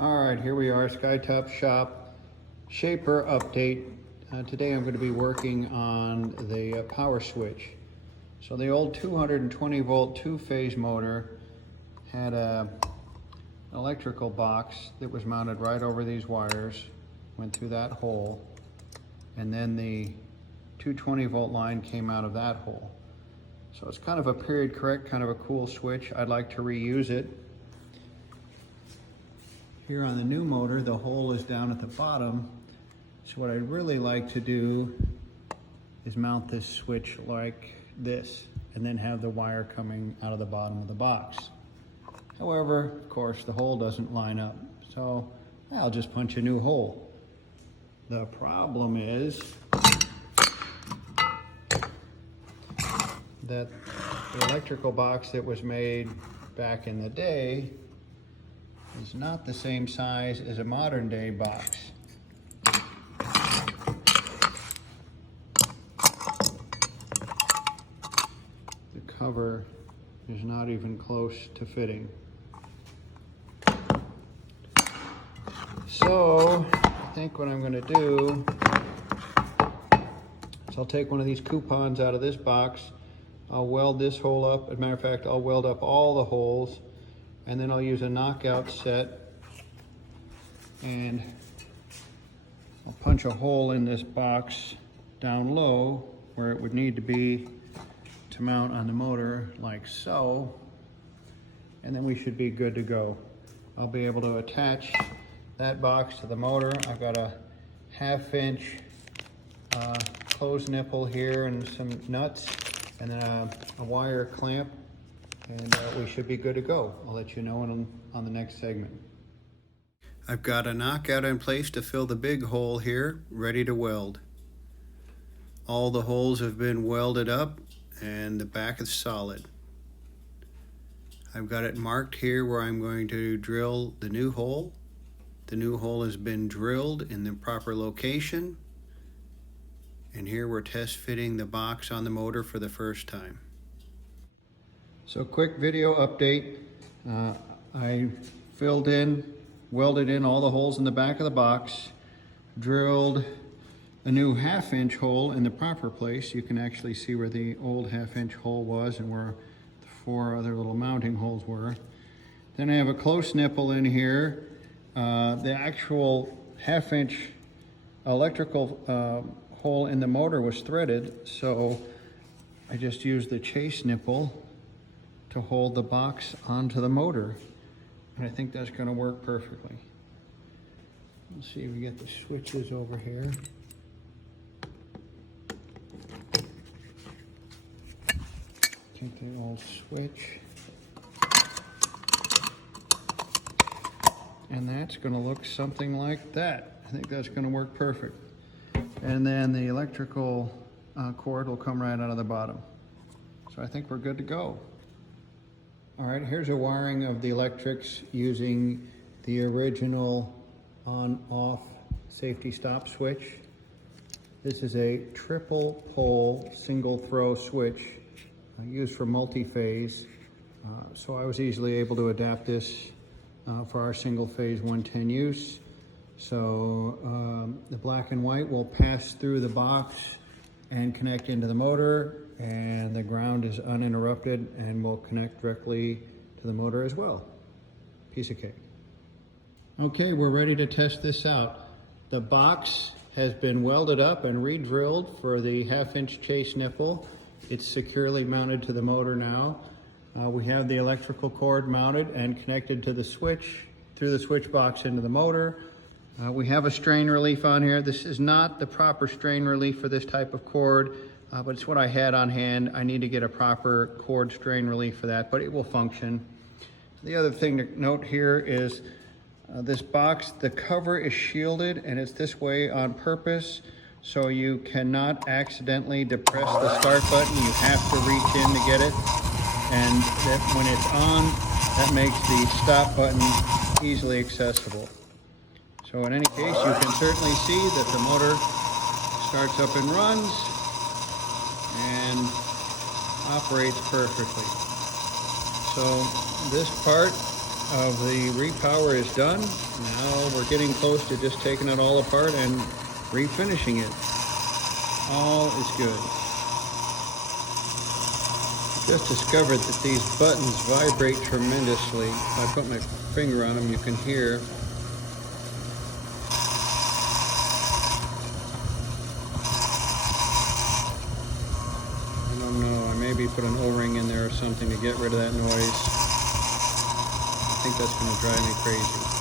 All right, here we are, Skytop Shop Shaper update. Today I'm going to be working on the power switch. So the old 220 volt two-phase motor had an electrical box that was mounted right over these wires, went through that hole, and then the 220 volt line came out of that hole. So it's kind of a period correct, kind of a cool switch. I'd like to reuse it. Here on the new motor, the hole is down at the bottom. So what I'd really like to do is mount this switch like this, and then have the wire coming out of the bottom of the box. However, of course, the hole doesn't line up, so I'll just punch a new hole. The problem is that the electrical box that was made back in the day is not the same size as a modern day box. The cover is not even close to fitting. So I think what I'm going to do is I'll take one of these coupons out of this box. I'll weld this hole up. As a matter of fact, I'll weld up all the holes, and then I'll use a knockout set, and I'll punch a hole in this box down low where it would need to be to mount on the motor, like so, and then we should be good to go. I'll be able to attach that box to the motor. I've got a 1/2 inch closed nipple here and some nuts, and then a wire clamp, and we should be good to go. I'll let you know on the next segment. I've got a knockout in place to fill the big hole here, ready to weld. All the holes have been welded up and the back is solid. I've got it marked here where I'm going to drill the new hole. The new hole has been drilled in the proper location, and here we're test fitting the box on the motor for the first time. So quick video update. I welded in all the holes in the back of the box, drilled a new 1/2 inch hole in the proper place. You can actually see where the old 1/2 inch hole was and where the 4 other little mounting holes were. Then I have a close nipple in here. The actual 1/2 inch electrical hole in the motor was threaded, so I just used the chase nipple to hold the box onto the motor, and I think that's going to work perfectly. Let's see if we get the switches over here. Take the old switch, and that's going to look something like that. I think that's going to work perfect. And then the electrical cord will come right out of the bottom. So I think we're good to go. All right, here's a wiring of the electrics using the original on-off safety stop switch. This is a triple pole single throw switch used for multi-phase. So I was easily able to adapt this for our single phase 110 use. So the black and white will pass through the box and connect into the motor, and the ground is uninterrupted and will connect directly to the motor as well. Piece of cake. Okay, we're ready to test this out. The box has been welded up and re-drilled for the 1/2 inch chase nipple. It's securely mounted to the motor now. We have the electrical cord mounted and connected to the switch, through the switch box into the motor. We have a strain relief on here. This is not the proper strain relief for this type of cord, but it's what I had on hand. I need to get a proper cord strain relief for that, but it will function. The other thing to note here is this box, the cover is shielded, and it's this way on purpose, so you cannot accidentally depress the start button. You have to reach in to get it, and that when it's on, that makes the stop button easily accessible. So in any case, you can certainly see that the motor starts up and runs and operates perfectly. So this part of the repower is done. Now we're getting close to just taking it all apart and refinishing it. All is good. Just discovered that these buttons vibrate tremendously. If I put my finger on them, you can hear. I don't know, I maybe put an O-ring in there or something to get rid of that noise. I think that's going to drive me crazy.